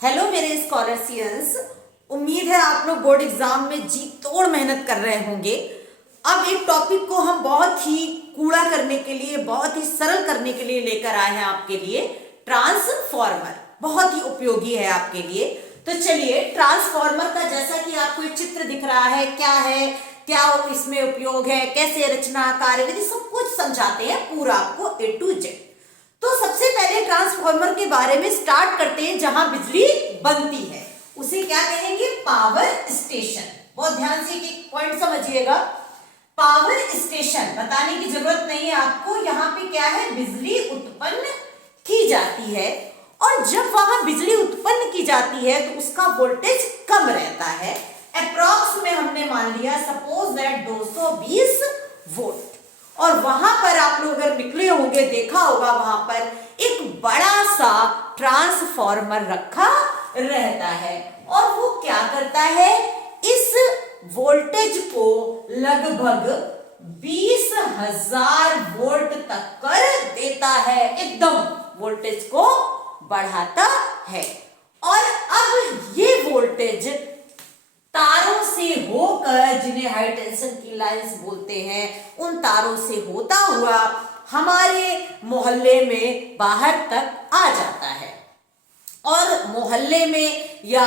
Hello मेरे स्कॉलरशियंस, उम्मीद है आप लोग बोर्ड एग्जाम में जी तोड़ मेहनत कर रहे होंगे। अब एक टॉपिक को हम बहुत ही कूड़ा करने के लिए, बहुत ही सरल करने के लिए लेकर आए हैं आपके लिए। ट्रांसफॉर्मर बहुत ही उपयोगी है आपके लिए। तो चलिए, ट्रांसफॉर्मर का जैसा कि आपको एक चित्र दिख रहा है, क्या इसमें उपयोग है, कैसे रचना, कार्यविधि, सब कुछ समझाते हैं पूरा आपको ए टू जेड। तो सबसे पहले ट्रांसफॉर्मर के बारे में स्टार्ट करते हैं। जहां बिजली बनती है उसे क्या कहेंगे? Power station. बहुत ध्यान से एक पॉइंट समझिएगा। पावर स्टेशन बताने की जरूरत नहीं है आपको। यहाँ पे क्या है? बिजली उत्पन्न की जाती है, और जब वहां बिजली उत्पन्न की जाती है तो उसका वोल्टेज कम रहता है। अप्रॉक्स में हमने मान लिया, सपोज दैट 220 वोल्ट। और वहां पर आप लोग अगर निकले होंगे, देखा होगा, वहां पर एक बड़ा सा ट्रांसफॉर्मर रखा रहता है, और वो क्या करता है? इस वोल्टेज को लगभग 20,000 वोल्ट तक कर देता है। एकदम वोल्टेज को बढ़ाता है। और अब ये वोल्टेज तारों से होकर, जिन्हें हाई टेंशन की लाइंस बोलते हैं, उन तारों से होता हुआ हमारे मोहल्ले में बाहर तक आ जाता है। और मोहल्ले में या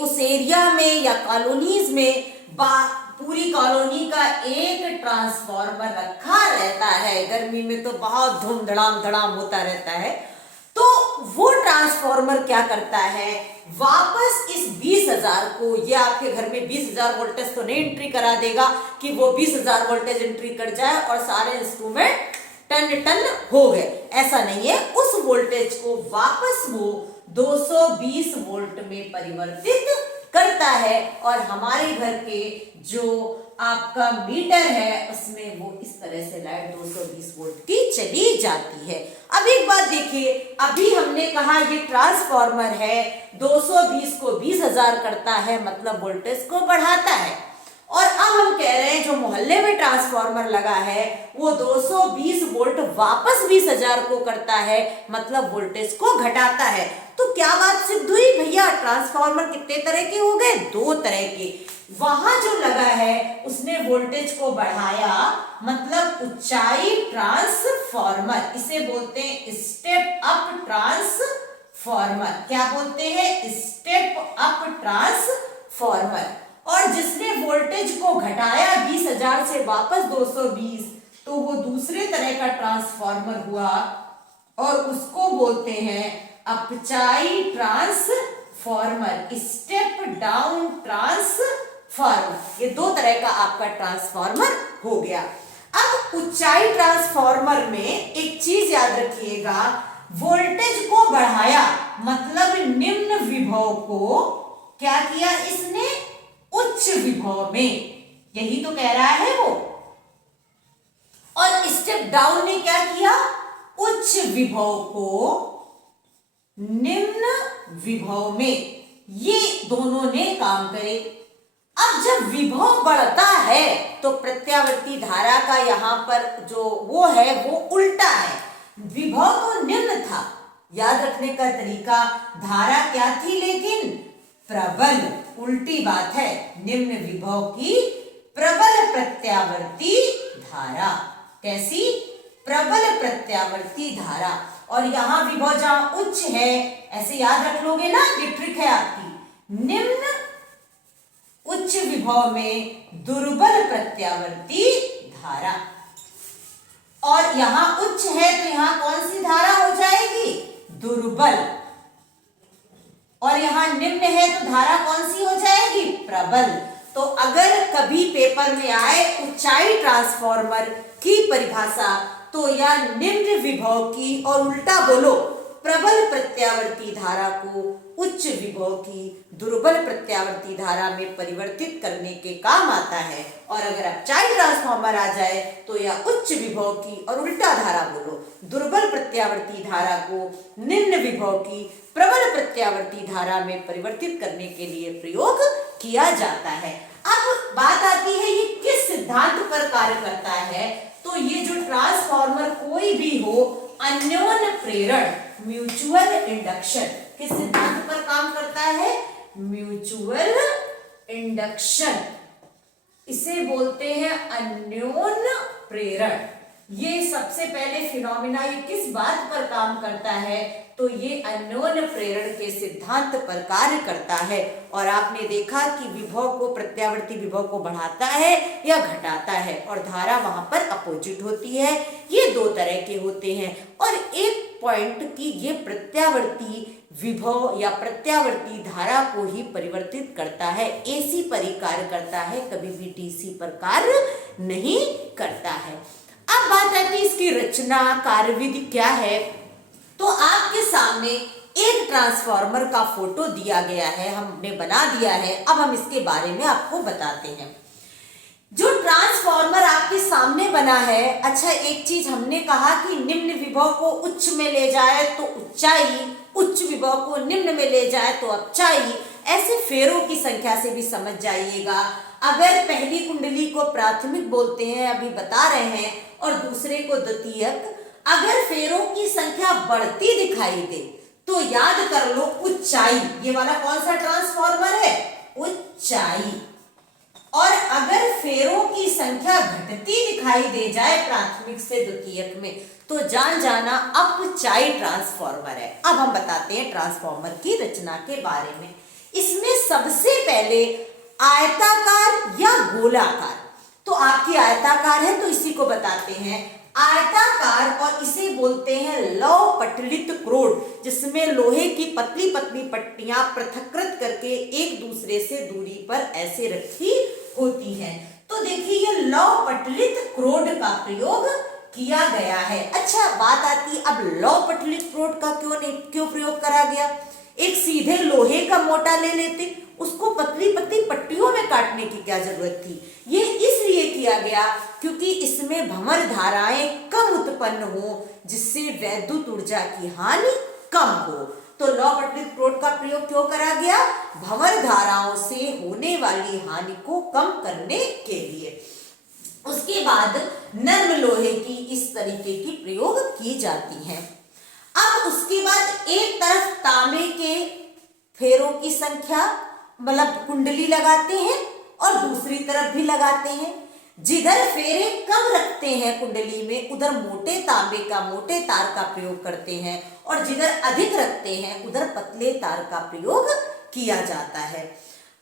उस एरिया में या कॉलोनीज में पूरी कॉलोनी का एक ट्रांसफॉर्मर रखा रहता है। गर्मी में तो बहुत धूम धड़ाम धड़ाम होता रहता है। तो वो ट्रांसफॉर्मर क्या करता है? वापस इस 20,000 को, ये आपके घर में 20,000 वोल्टेज तो नहीं एंट्री करा देगा कि वो 20,000 वोल्टेज एंट्री कर जाए और सारे इंस्ट्रूमेंट टन टन हो गए। ऐसा नहीं है। उस वोल्टेज को वापस वो 220 वोल्ट में परिवर्तित करता है, और हमारे घर के जो आपका मीटर है उसमें वो इस तरह से लाइट 220 वोल्ट की चली जाती है। अब एक बात देखिए, अभी हमने कहा ये ट्रांसफॉर्मर है, 220 को 20,000 करता है, मतलब वोल्टेज को बढ़ाता है। और अब हम कह रहे हैं जो मोहल्ले में ट्रांसफॉर्मर लगा है वो 220 वोल्ट वापस 20,000 को करता है, मतलब वोल्टेज को घटाता है। तो क्या बात सिद्ध हुई भैया? ट्रांसफॉर्मर कितने तरह के हो गए? 2 तरह के। वहां जो लगा है उसने वोल्टेज को बढ़ाया, मतलब ऊंचाई ट्रांसफॉर्मर। इसे बोलते हैं स्टेप अप ट्रांसफॉर्मर। क्या बोलते हैं? Step up transformer. और जिसने वोल्टेज को घटाया 20,000 से वापस 220, तो वो दूसरे तरह का ट्रांसफॉर्मर हुआ, और उसको बोलते हैं अपचाई ट्रांसफॉर्मर, स्टेप डाउन ट्रांसफॉर्मर। ये 2 तरह का आपका ट्रांसफॉर्मर हो गया। अब ऊंचाई ट्रांसफॉर्मर में एक चीज याद रखिएगा, वोल्टेज को बढ़ाया मतलब निम्न विभव को क्या किया इसने? उच्च विभव में। यही तो कह रहा है वो। और स्टेप डाउन ने क्या किया? उच्च विभव को निम्न विभव में। ये दोनों ने काम करे। अब जब विभव बढ़ता है तो प्रत्यावर्ती धारा का यहां पर जो वो है वो उल्टा है। विभव तो निम्न था, याद रखने का तरीका, धारा क्या थी लेकिन? प्रबल। उल्टी बात है, निम्न विभव की प्रबल प्रत्यावर्ती धारा। कैसी? प्रबल प्रत्यावर्ती धारा। और यहां विभव जहां उच्च है, ऐसे याद रख लोगे ना, ये ट्रिक है आपकी। निम्न उच्च विभव में दुर्बल प्रत्यावर्ती धारा। और यहां उच्च है तो यहां कौन सी धारा हो जाएगी? दुर्बल। और यहां निम्न है तो धारा कौन सी हो जाएगी? प्रबल। तो अगर कभी पेपर में आए ऊंचाई ट्रांसफॉर्मर की परिभाषा, तो या निम्न विभव की, और उल्टा बोलो, प्रबल प्रत्यावर्ती धारा को उच्च विभव की दुर्बल प्रत्यावर्ती धारा में परिवर्तित करने के काम आता है। और अगर अपचाई ट्रांसफॉर्मर आ जाए तो यह उच्च विभव की, और उल्टा धारा बोलो, दुर्बल प्रत्यावर्ती धारा को निम्न विभव की प्रबल प्रत्यावर्ती धारा में परिवर्तित करने के लिए प्रयोग किया जाता है। अब बात आती है ये किस सिद्धांत पर कार्य करता है? तो ये जो ट्रांसफॉर्मर कोई भी हो, अन्योन्य प्रेरण, म्यूचुअल इंडक्शन के सिद्धांत पर काम करता है? म्यूचुअल इंडक्शन, इसे बोलते हैं अन्योन्य प्रेरण। ये सबसे पहले फिनोमिना ये किस बात पर काम करता है? तो ये अन्योन्य प्रेरण के सिद्धांत पर कार्य करता है। और आपने देखा कि विभव को, प्रत्यावर्ती विभव को बढ़ाता है या घटाता है, और धारा वहां पर अपोजिट होती है। ये दो तरह के होते हैं। और एक पॉइंट कि ये प्रत्यावर्ती विभव या प्रत्यावर्ती धारा को ही परिवर्तित करता है, एसी पर ही कार्य करता है, कभी भी डीसी पर कार्य नहीं करता है। अब बात आती है इसकी रचना, कार्यविधि क्या है। तो आपके सामने एक ट्रांसफार्मर का फोटो दिया गया है, हमने बना दिया है। अब हम इसके बारे में आपको बताते हैं। जो ट्रांसफार्मर आपके सामने बना है, अच्छा एक चीज हमने कहा कि निम्न विभव को उच्च में ले जाए तो ऊंचाई, उच्च विभव को निम्न में ले जाए तो अपचाई। ऐसे फेरों की संख्या से भी समझ जाइएगा। अगर पहली कुंडली को प्राथमिक बोलते हैं, अभी बता रहे हैं, और दूसरे को द्वितीयक, अगर फेरों की संख्या बढ़ती दिखाई दे तो याद कर लो ऊंचाई। ये वाला कौन सा ट्रांसफार्मर है? ऊंचाई। और अगर फेरों की संख्या घटती दिखाई दे जाए प्राथमिक से द्वितीयक में, तो जान जाना अपचाई ट्रांसफार्मर है। अब हम बताते हैं ट्रांसफार्मर की रचना के बारे में। इसमें सबसे पहले आयताकार या गोलाकार, तो आपकी आयताकार है तो इसी को बताते हैं आयताकार, और इसे बोलते हैं लौह पटलित क्रोड, जिसमें लोहे की पतली पतली पट्टियां पृथक्कृत करके एक दूसरे से दूरी पर ऐसे रखी होती हैं। तो देखिए ये लौह पटलित क्रोड का प्रयोग किया गया है। अच्छा बात आती है अब लौह पटलित क्रोड का क्यों प्रयोग करा गया? एक सीधे लोहे का मोटा ले लेते, उसको पतली पतली पट्टियों में काटने की क्या जरूरत थी? ये इसलिए किया गया क्योंकि इसमें भंवर धाराएं कम उत्पन्न हो, जिससे वैद्युत ऊर्जा की हानि कम हो। तो लौह पटलित क्रोड का प्रयोग क्यों करा गया? भंवर धाराओं से होने वाली हानि को कम करने के लिए। उसके बाद नर्म लोहे की इस तरीके की प्रयोग की जाती है। अब उसके बाद एक तरफ तांबे के फेरों की संख्या मतलब कुंडली लगाते हैं और दूसरी तरफ भी लगाते हैं। जिधर फेरे कम रखते हैं कुंडली में, उधर मोटे तांबे का, मोटे तार का प्रयोग करते हैं, और जिधर अधिक रखते हैं उधर पतले तार का प्रयोग किया जाता है।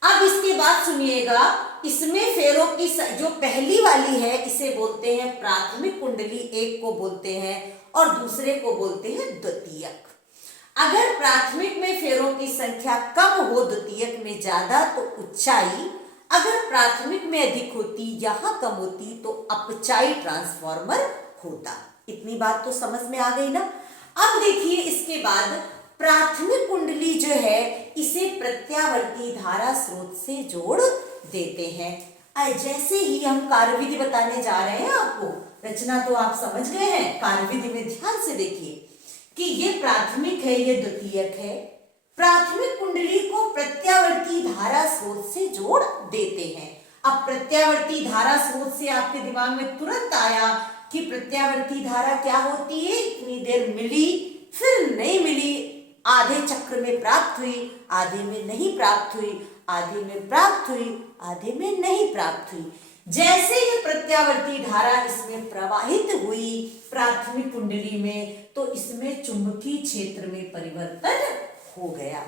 अब इसके बाद सुनिएगा, इसमें फेरों की जो पहली वाली है इसे बोलते हैं प्राथमिक कुंडली, एक को बोलते हैं और दूसरे को बोलते हैं द्वितीयक। अगर प्राथमिक में फेरों की संख्या कम हो, द्वितीयक में ज्यादा, तो ऊंचाई, अगर प्राथमिक में अधिक होती, यहां कम होती, तो अपचाई ट्रांसफार्मर होता। इतनी बात तो समझ में आ गई ना। अब देखिए इसके बाद प्राथमिक कुंडली जो है इसे प्रत्यावर्ती धारा स्रोत से जोड़ देते हैं। जैसे ही हम कार्यविधि बताने जा रहे हैं आपको, रचना तो आप समझ गए हैं, कार्यविधि में ध्यान से देखिए कि ये प्राथमिक है, ये द्वितीयक है। प्राथमिक कुंडली को प्रत्यावर्ती धारा स्रोत से जोड़ देते हैं। अब प्रत्यावर्ती धारा स्रोत से आपके दिमाग में तुरंत आया कि प्रत्यावर्ती धारा क्या होती है? इतनी देर मिली, फिर नहीं मिली, आधे चक्र में प्राप्त हुई, आधे में नहीं प्राप्त हुई, आधे में प्राप्त हुई, आधे में नहीं प्राप्त हुई। जैसे ही प्रत्यावर्ती धारा इसमें प्रवाहित हुई प्राथमिक कुंडली में, तो इसमें चुंबकीय क्षेत्र में परिवर्तन हो गया।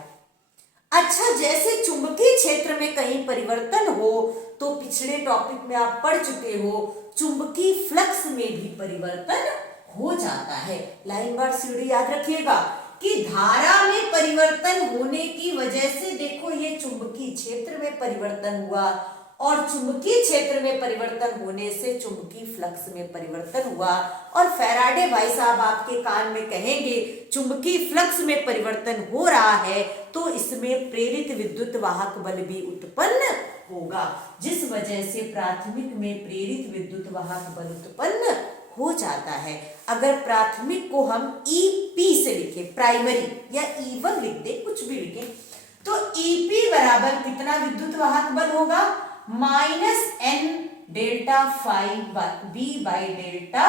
अच्छा, जैसे चुंबकीय क्षेत्र में कहीं परिवर्तन हो तो पिछले टॉपिक में आप पढ़ चुके हो, चुंबकीय फ्लक्स में भी परिवर्तन हो जाता है। लाइन बार सीढ़ी याद रखिएगा कि धारा में परिवर्तन होने की वजह से देखो ये चुंबकीय क्षेत्र में परिवर्तन हुआ, और चुंबकीय क्षेत्र में परिवर्तन होने से चुंबकीय फ्लक्स में परिवर्तन हुआ। और फैराडे भाई साहब आपके कान में कहेंगे चुंबकीय फ्लक्स में परिवर्तन हो रहा है तो इसमें प्रेरित विद्युत वाहक बल भी उत्पन्न होगा, जिस वजह से प्राथमिक में प्रेरित विद्युत वाहक बल उत्पन्न हो जाता है। अगर प्राथमिक को हम ईपी से लिखे, प्राइमरी या E1 लिख दे, कुछ भी लिखे, तो ईपी बराबर कितना विद्युत वाहक बल होगा? -n delta phi B by delta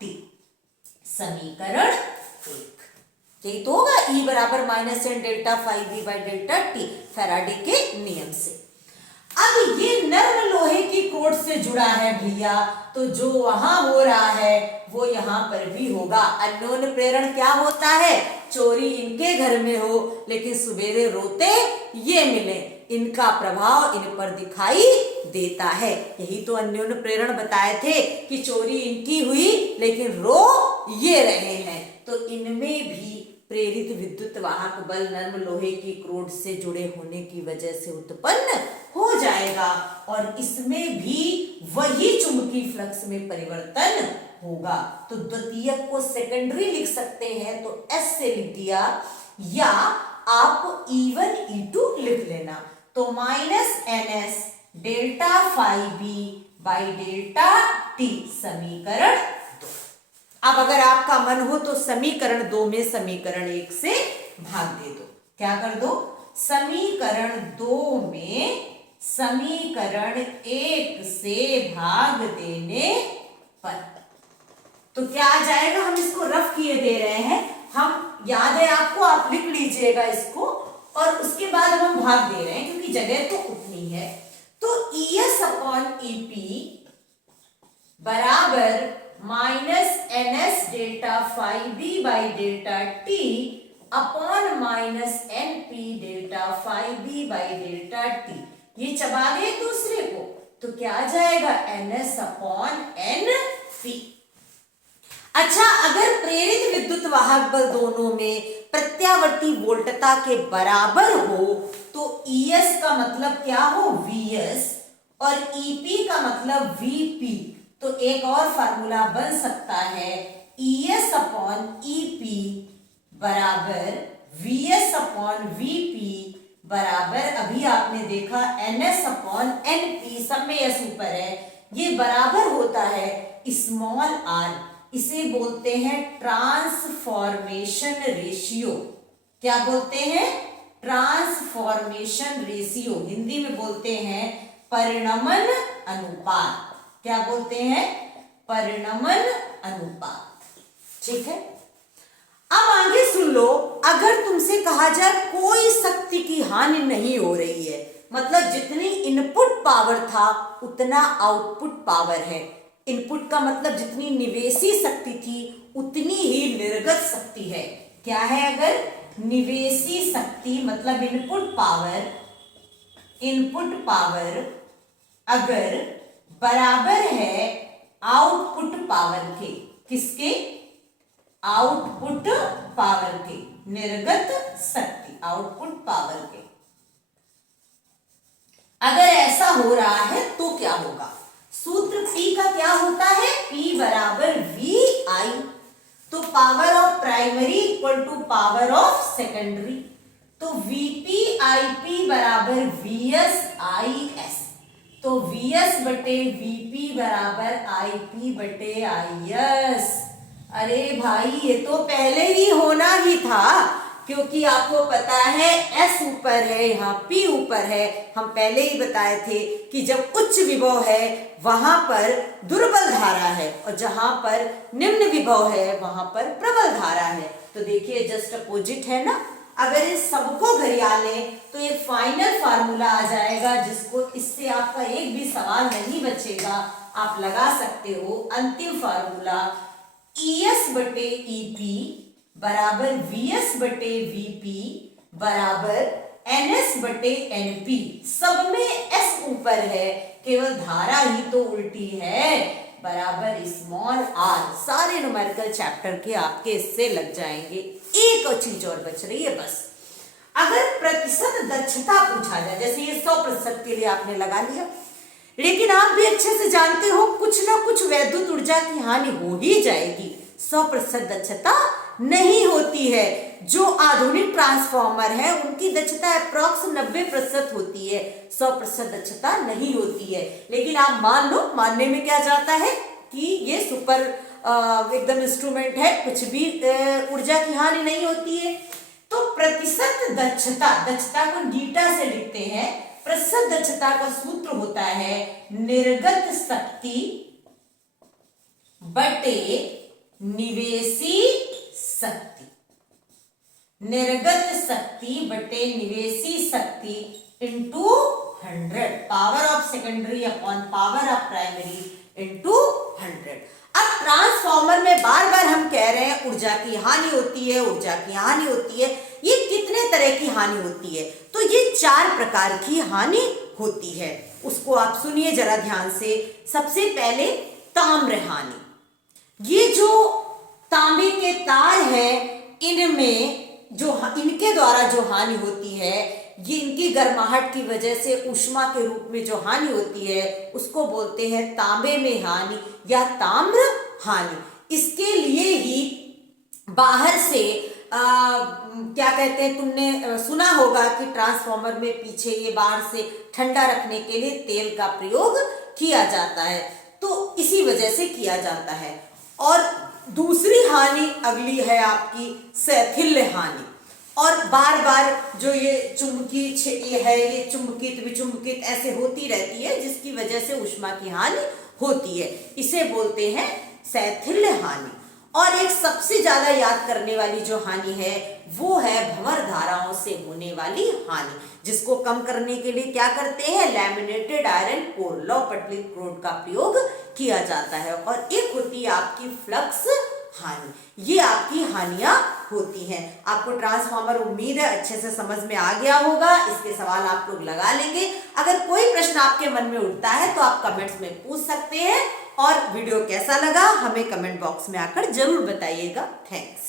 T. समीकरण 1। यही तो होगा, E बराबर minus N delta five B by delta T, Faraday के नियम से। अब ये नर्म लोहे की कोट से जुड़ा है भैया, तो जो वहां हो रहा है वो यहाँ पर भी होगा। अननोन प्रेरण क्या होता है? चोरी इनके घर में हो लेकिन सवेरे रोते ये मिले, इनका प्रभाव इन पर दिखाई देता है। यही तो अन्योन प्रेरण बताए थे कि चोरी इनकी हुई लेकिन रो ये रहे हैं। तो इनमें भी प्रेरित विद्युत वाहक बल नर्म लोहे की क्रोड से जुड़े होने की वजह से उत्पन्न हो जाएगा और इसमें भी वही चुंबकीय फ्लक्स में परिवर्तन होगा। तो द्वितीयक को सेकेंडरी लिख सकते हैं, तो एस से लिख दिया, या आप E1 E2 लिख लेना। तो minus N S delta five B by delta T समीकरण 2। अब अगर आपका मन हो तो समीकरण 2 में समीकरण 1 से भाग दे दो। क्या कर दो? समीकरण 2 में समीकरण 1 से भाग देने पर तो क्या आ जाएगा? हम इसको रफ किए दे रहे हैं, हम याद है आपको, आप लिख लीजिएगा इसको और उसके बाद हम भाग दे रहे हैं क्योंकि जगह तो उतनी है। तो ES अपॉन EP बराबर minus NS delta five B by delta T upon minus NP delta five B by delta T, ये चबा गए दूसरे को, तो क्या आ जाएगा? NS upon NP। अच्छा, अगर प्रेरित विद्युत वाहक बल दोनों में प्रत्यावर्ती वोल्टता के बराबर हो तो ES का मतलब क्या हो? VS, और EP का मतलब VP। तो एक और फार्मूला बन सकता है, ES अपॉन EP बराबर VS अपॉन VP बराबर, अभी आपने देखा NS अपॉन NP, सब में S ऊपर है, ये बराबर होता है स्मॉल r, इसे बोलते हैं ट्रांसफॉर्मेशन रेशियो। क्या बोलते हैं? ट्रांसफॉर्मेशन रेशियो, हिंदी में बोलते हैं परिणमन अनुपात। क्या बोलते हैं? परिणमन अनुपात। ठीक है, अब आगे सुन लो, अगर तुमसे कहा जाए कोई शक्ति की हानि नहीं हो रही है, मतलब जितनी इनपुट पावर था उतना आउटपुट पावर है। इनपुट का मतलब जितनी निवेशी शक्ति थी उतनी ही निर्गत शक्ति है। क्या है? अगर निवेशी शक्ति मतलब इनपुट पावर अगर बराबर है आउटपुट पावर के, किसके? आउटपुट पावर के, निर्गत शक्ति आउटपुट पावर के, अगर ऐसा हो रहा है तो क्या होगा? सूत्र P का क्या होता है? P बराबर VI, तो power of primary equal to power of secondary, तो VP IP बराबर VS IS, तो VS बटे VP बराबर IP बटे IS। अरे भाई, ये तो पहले ही होना ही था क्योंकि आपको पता है S ऊपर है, यहाँ P ऊपर है। हम पहले ही बताए थे कि जब उच्च विभव है वहां पर दुर्बल धारा है और जहां पर निम्न विभव है वहां पर प्रबल धारा है। तो देखिए जस्ट अपोजिट है ना। अगर इस सबको घरिया लें तो एक फाइनल फार्मूला आ जाएगा जिसको, इससे आपका एक भी सवाल नहीं बचेगा, आप लगा सकते हो। अंतिम फार्मूला ES बटे EP बराबर VS बटे VP बराबर NS बटे NP। सब में S ऊपर है, केवल धारा ही तो उल्टी है, बराबर स्मॉल r। सारे न्यूमेरिकल चैप्टर के आपके इससे लग जाएंगे। एक और चीज और बच रही है बस, अगर प्रतिशत दक्षता पूछा जाए, जैसे ये 100% के लिए आपने लगा लिया, लेकिन आप भी अच्छे से जानते हो कुछ ना कुछ वैद्युत ऊर्जा की हानि हो ही जाएगी। 100% दक्षता नहीं होती है। जो आधुनिक ट्रांसफॉर्मर है उनकी दक्षता अप्रॉक्स 90% होती है, 100% दक्षता नहीं होती है। लेकिन आप मान लो, मानने में क्या जाता है कि ये सुपर एकदम इंस्ट्रूमेंट है, कुछ भी ऊर्जा की हानि नहीं होती है। तो प्रतिशत दक्षता, दक्षता को डीटा से लिखते हैं। प्रतिशत दक्षता का सूत्र होता है निर्गत शक्ति बटे निवेशी शक्ति। निर्गत शक्ति बटे निवेशी शक्ति into 100, power of secondary upon power of primary into 100। अब ट्रांसफॉर्मर में बार बार हम कह रहे हैं ऊर्जा की हानि होती है, ऊर्जा की हानि होती है। ये कितने तरह की हानि होती है? तो ये 4 प्रकार की हानि होती है। उसको आप सुनिए जरा ध्यान से। सबसे पहले ताम्र हानि। ये जो तांबे के तार हैं, इनमें जो इनके द्वारा जो हानि होती है, ये इनकी गर्माहट की वजह से ऊष्मा के रूप में जो हानि होती है उसको बोलते हैं तांबे में हानि या ताम्र हानि। इसके लिए ही बाहर से क्या कहते हैं, तुमने सुना होगा कि ट्रांसफॉर्मर में पीछे ये बाहर से ठंडा रखने के लिए तेल का प्रयोग किया जाता है, तो इसी वजह से किया जाता है। और दूसरी हानि अगली है आपकी शैथिल्य हानि। और बार बार जो ये चुंबकीय ये है, ये चुंबकित विचुंबकित ऐसे होती रहती है, जिसकी वजह से ऊष्मा की हानि होती है, इसे बोलते हैं शैथिल्य हानि। और एक सबसे ज्यादा याद करने वाली जो हानि है वो है भंवर धाराओं से होने वाली हानि, जिसको कम करने के लिए क्या करते हैं, लैमिनेटेड आयरन कोर, लौ पटलित क्रोड का प्रयोग किया जाता है। और एक होती है आपकी फ्लक्स हानि। ये आपकी हानियां होती हैं। आपको ट्रांसफॉर्मर उम्मीद है अच्छे से समझ में आ गया होगा। इसके सवाल आप लोग लगा लेंगे। अगर कोई प्रश्न आपके मन में उठता है तो आप कमेंट्स में पूछ सकते हैं। और वीडियो कैसा लगा हमें कमेंट बॉक्स में आकर जरूर बताइएगा। थैंक्स।